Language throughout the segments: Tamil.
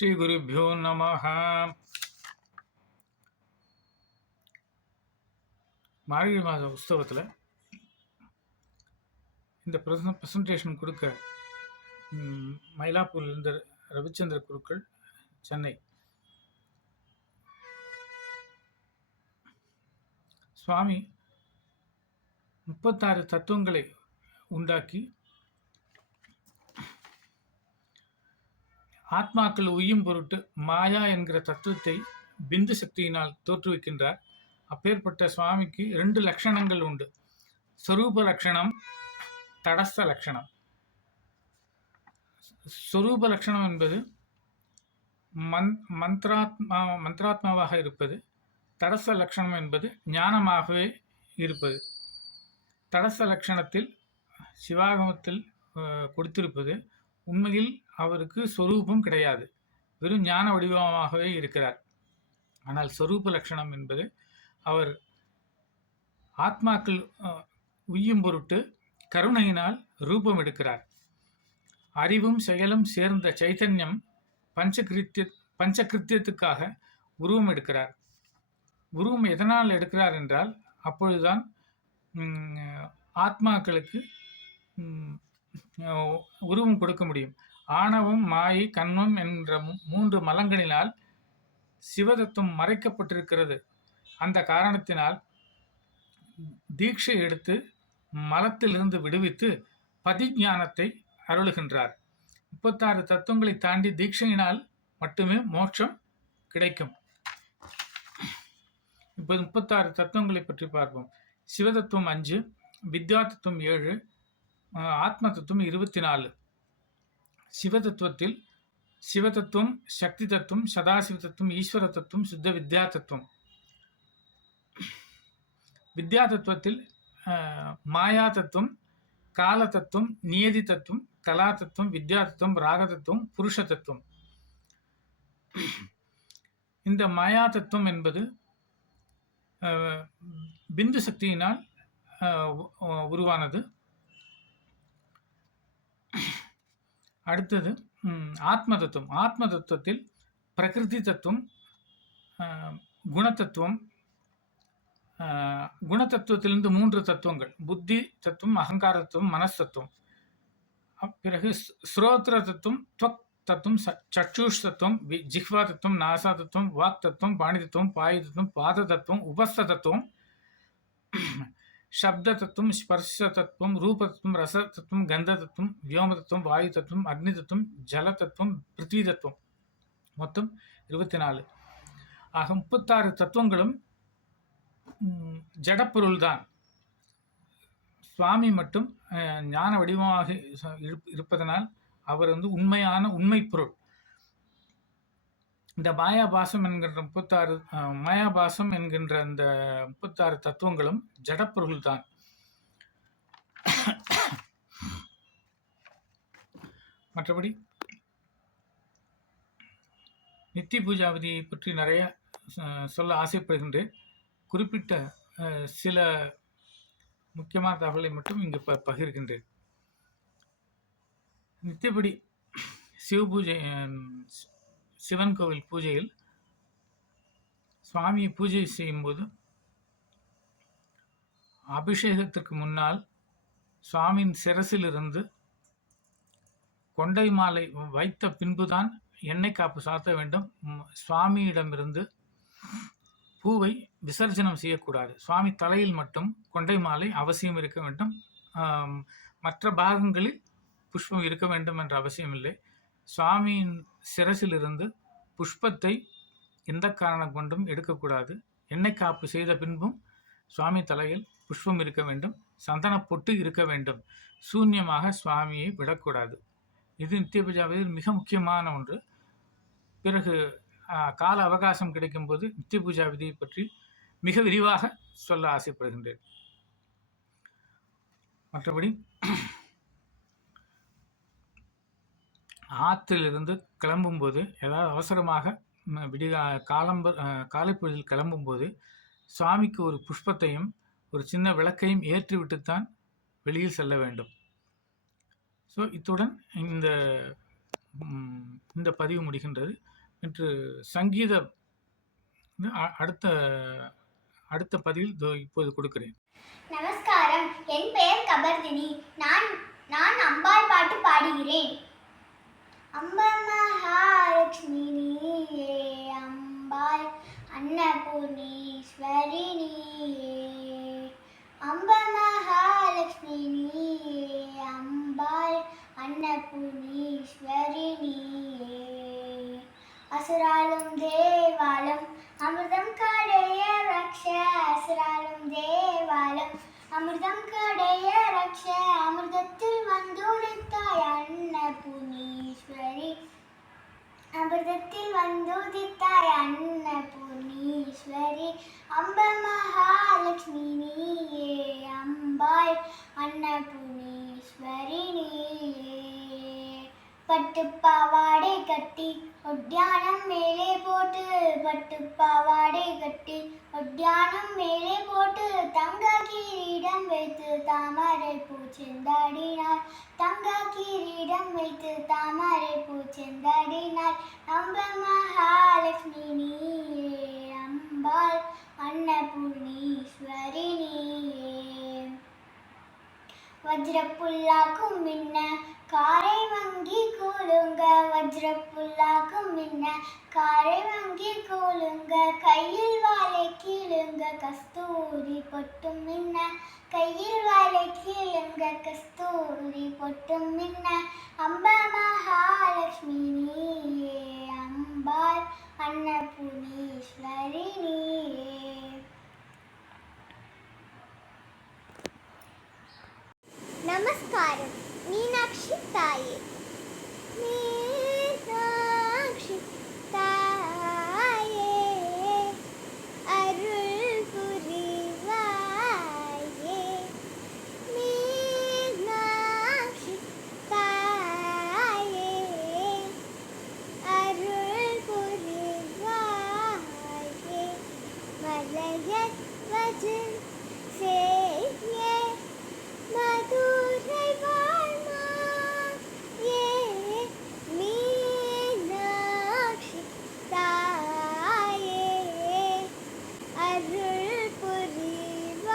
ஸ்ரீ குருபியோ நமஹ. மார்கழி மாத உற்சவத்தில் இந்த ப்ரெசன்டேஷன் கொடுக்க மயிலாப்பூர்லேருந்து ரவிச்சந்திர குருக்கள், சென்னை. சுவாமி 36 தத்துவங்களை உண்டாக்கி ஆத்மாக்கள் உய்யும் பொருட்டு மாயா என்கிற தத்துவத்தை பிந்து சக்தியினால் தோற்றுவிக்கின்றார். அப்பேற்பட்ட சுவாமிக்கு 2 லட்சணங்கள் உண்டு. ஸ்வரூப லட்சணம், தடஸ்த லட்சணம். ஸ்வரூப லட்சணம் என்பது மந்திராத்மாவாக இருப்பது. தடஸ்த லட்சணம் என்பது ஞானமாகவே இருப்பது. தடஸ்த லட்சணத்தில் சிவாகமத்தில் கொடுத்திருப்பது உண்மையில் அவருக்கு சொரூபம் கிடையாது, வெறும் ஞான வடிவமாகவே இருக்கிறார். ஆனால் சொரூப லட்சணம் என்பது அவர் ஆத்மாக்கள் உய்யும் பொருட்டு கருணையினால் ரூபம் எடுக்கிறார். அறிவும் செயலும் சேர்ந்த சைத்தன்யம் பஞ்சகிருத்தியத்துக்காக உருவம் எடுக்கிறார். உருவம் எதனால் எடுக்கிறார் என்றால், அப்பொழுதுதான் ஆத்மாக்களுக்கு உருவம் கொடுக்க முடியும். ஆணவம், மாயை, கண்மம் என்ற 3 மலங்களினால் சிவதத்துவம் மறைக்கப்பட்டிருக்கிறது. அந்த காரணத்தினால் தீட்சை எடுத்து மலத்திலிருந்து விடுவித்து பதிஞானத்தை அருளுகின்றார். 36 தத்துவங்களை தாண்டி தீட்சையினால் மட்டுமே மோட்சம் கிடைக்கும். இப்போது 36 தத்துவங்களை பற்றி பார்ப்போம். சிவதத்துவம் 5, வித்யா தத்துவம் 7, ஆத்ம தத்துவம் 24. சிவதத்துவத்தில் சிவதத்துவம், சக்தி தத்துவம், சதாசிவ தத்துவம், ஈஸ்வர தத்துவம், சுத்த வித்யா தத்துவம். வித்யா தத்துவத்தில் மாயா தத்துவம், கால தத்துவம், நியதி தத்துவம், கலா தத்துவம், வித்யா தத்துவம், ராக தத்துவம், புருஷ தத்துவம். இந்த மாயா தத்துவம் என்பது பிந்து சக்தியினால் உருவானது. அடுத்தது ஆத்ம தத்துவம். ஆத்ம தத்துவத்தில் பிரகிருதி தத்துவம், குணத்தத்துவம். குணத்தத்துவத்திலிருந்து 3 தத்துவங்கள்: புத்தி தத்துவம், அகங்கார தத்துவம், மனஸ்தத்துவம். பிறகு ஸ்ரோத்ர தத்துவம், துவக் தத்துவம், சக்ஷுஷ் தத்துவம், ஜிஹ்வா தத்துவம், நாசா தத்துவம், வாக் தத்துவம், பாணி தத்துவம், பாயு தத்துவம், பாத தத்துவம், உபஸ்த தத்துவம், சப்த தத்துவம், ஸ்பர்ஷ தத்துவம், ரூப தத்துவம், ரச தத்துவம், கந்த தத்துவம், வியோம தத்துவம், வாயு தத்துவம், அக்னி தத்துவம், ஜல தத்துவம், பிருத்வி தத்துவம். மொத்தம் 24. ஆக 36 தத்துவங்களும் ஜடப்பொருள்தான். சுவாமி மட்டும் ஞான வடிவமாக இருப்பதனால் அவர் உண்மையான உண்மை பொருள். இந்த மாயாபாசம் என்கின்ற 36 தத்துவங்களும் ஜடப்பொருள் தான். மற்றபடி நித்திய பூஜாவதியை பற்றி நிறைய சொல்ல ஆசைப்படுகின்றேன். குறிப்பிட்ட சில முக்கியமான தகவலை மட்டும் இங்கு பகிர்கின்றேன். நித்தியபடி சிவன் கோவில் பூஜையில் சுவாமியை பூஜை செய்யும்போது அபிஷேகத்திற்கு முன்னால் சுவாமியின் சிரசிலிருந்து கொண்டை மாலை வைத்த பின்புதான் எண்ணெய் காப்பு சாத்த வேண்டும். சுவாமியிடமிருந்து பூவை விசர்ஜனம் செய்யக்கூடாது. சுவாமி தலையில் மட்டும் கொண்டை மாலை அவசியம் இருக்க வேண்டும். மற்ற பாகங்களில் புஷ்பம் இருக்க வேண்டும் என்ற அவசியம் இல்லை. சுவாமியின் சிரசிலிருந்து புஷ்பத்தை எந்த காரணம் கொண்டும் எடுக்கக்கூடாது. எண்ணெய் காப்பு செய்த பின்பும் சுவாமி தலையில் புஷ்பம் இருக்க வேண்டும். சந்தன பொட்டு இருக்க வேண்டும். சூன்யமாக சுவாமியை விடக்கூடாது. இது நித்திய பூஜாவில் மிக முக்கியமான ஒன்று. பிறகு கால அவகாசம் கிடைக்கும்போது நித்திய பூஜா விதியை பற்றி மிக விரிவாக சொல்ல ஆசைப்படுகின்றேன். மற்றபடி ஆற்றிலிருந்து கிளம்பும்போது, ஏதாவது அவசரமாக காலை பொழுதில் கிளம்பும்போது சுவாமிக்கு ஒரு புஷ்பத்தையும் ஒரு சின்ன விளக்கையும் ஏற்றிவிட்டுத்தான் வெளியில் செல்ல வேண்டும். ஸோ இத்துடன் இந்த பதிவு முடிகின்றது. என்று சங்கீத அடுத்த அடுத்த பதிவில் இப்போது கொடுக்கிறேன். நமஸ்காரம். என் பெயர் கபர்தினி. நான் அம்பாள் பாட்டு பாடுகிறேன். அம்ப மகாலட்சுமி நீயே, அம்பாள் அன்னபூர்ணீஸ்வரி நீயே. அம்ப மகாலட்சுமி நீயே, அம்பாள் அன்னபூர்ணீஸ்வரி நீயே. அசுராலும் தேவாலும் அமிர்தம் கடைய ரக்ஷ, அசுராலும் தேவாலும் அமிர்தம் கடைய ரக்ஷ. அமிர்தத்தில் வந்துதித்தாய் அன்னபூர்ணீஸ்வரி, அமிர்தத்தில் வந்துதித்தாய் அன்னபூர்ணீஸ்வரி. அம்ப மகாலட்சுமி நீயே, அம்பாள் அன்னபூர்ணீஸ்வரி நீயே. பட்டு பாவாடை கட்டி ஒட்டியானம் மேலே போட்டு, பட்டு பாவாடை கட்டி ஒட்டியானம் மேலே போட்டு, தங்க கிரீடம் வைத்து தாமரை பூச்செந்தாடினார், தங்க கிரீடம் வைத்து தாமரை பூச்செந்தாடினார். அம்ப மகாலட்சுமி நீயே, அம்பாள் அன்னபூர்ணீஸ்வரி நீயே. வஜ்ரப்புல்லாக்கும் மின்ன காரை வங்கி கூலுங்க, வஜ்ரப்புல்லாக்கும் மின்ன காரை வங்கி கூலுங்க. கையில் வாழை கீழுங்க கஸ்தூரி பொட்டும் மின்ன, கையில் வாழை கீழுங்க கஸ்தூரி பொட்டும் மின்ன. அம்ப மகாலட்சுமி நீயே, அம்பாள் அன்னபூர்ணீஸ்வரி நீயே. நமஸ்காரம். மீனாட்சி தாயே, மீனாட்சி தாயே, அருள் புரிவாயே. மீனாட்சி தாயே, அருள் புரிவாயே. மலையத் வஜன் செய்யே, மதுரை வாழ்மாயே. மீனாட்சி தாயே, அருள் புரிவாயே.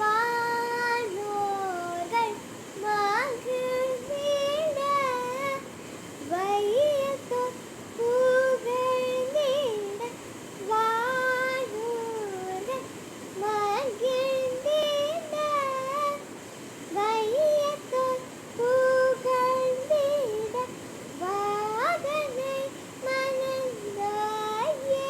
வானோர்கள் மகிழ்ந்திட, வையத்தோர் புகழ்ந்திட, வானோர்கள் மகிழ்ந்திட, வையத்தோர் புகழ்ந்திட. வாதனை மணந்தாயே,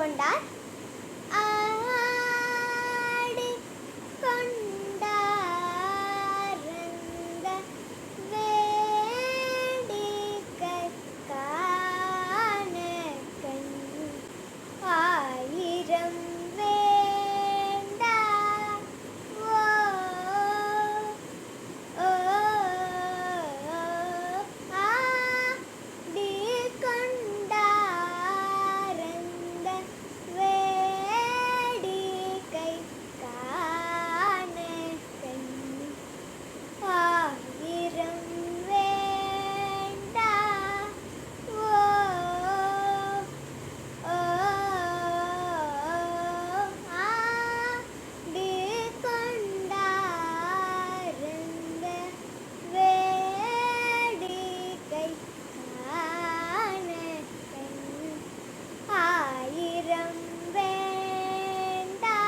கொண்டார். ஆடி கொண்டார் அந்த வேடிக்கை காண கண் ஆயிரம் வேண்டா. ஓ ஓ ஆடி கொண்டார் அந்த வேடிக்கை காண கண் ஆயிரம் வேண்டா. ஓ ஓ ஆடி கொண்டார் அந்த வேடிக்கை காண கண் ஆயிரம் வேண்டா.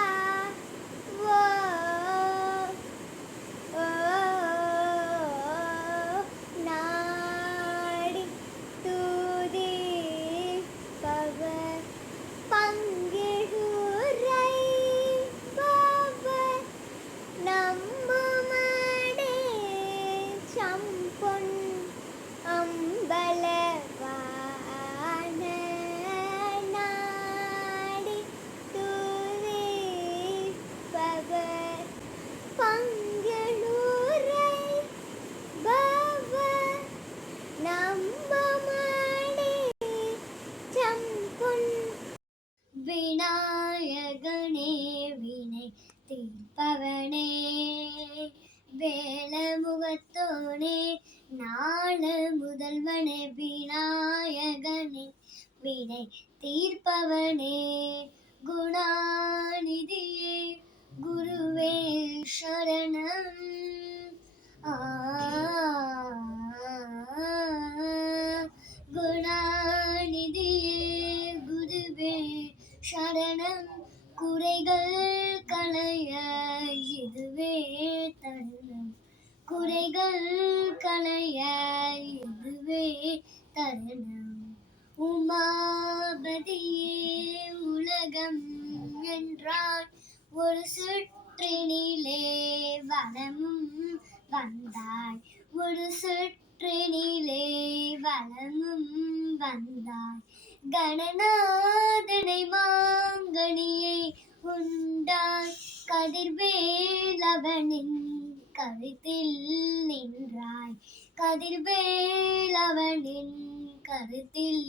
ஓ ஓ நாடி துதிப்பவர் பங்கிடுரை பவர் நம்புமடே சம்பொன் அம்பலவான நாடி துதிப்பவர் பங்கிடுரை பவர் நம்புமடே சம்பொன். விநாயகனே வினை தீர்ப்பவனே வேலமுகத்தோனே நாள முதல்வனே விநாயகனே வினை தீர்ப்பவனே குணாநிதியே குருவே சரணம். ஆ குணாநிதியே குருவே சரணம். குறைகள் களைய இதுவே தருணம். குறைகள் களைய இதுவே தருணம். உமாபதியே உலகம் என்றாய் ஒரு சுற்றினிலே வலமும் வந்தாய். ஒரு சுற்றினிலே வலமும் வந்தாய். கணநாதனை மாங்கனியை உண்டாய். கதிர்வேலவனின் கருத்தில் நின்றாய். கதிர்வேலவனின் கருத்தில்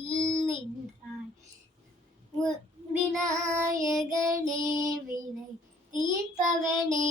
நின்றாய். விநாயகனே வினை தீர்ப்பவனே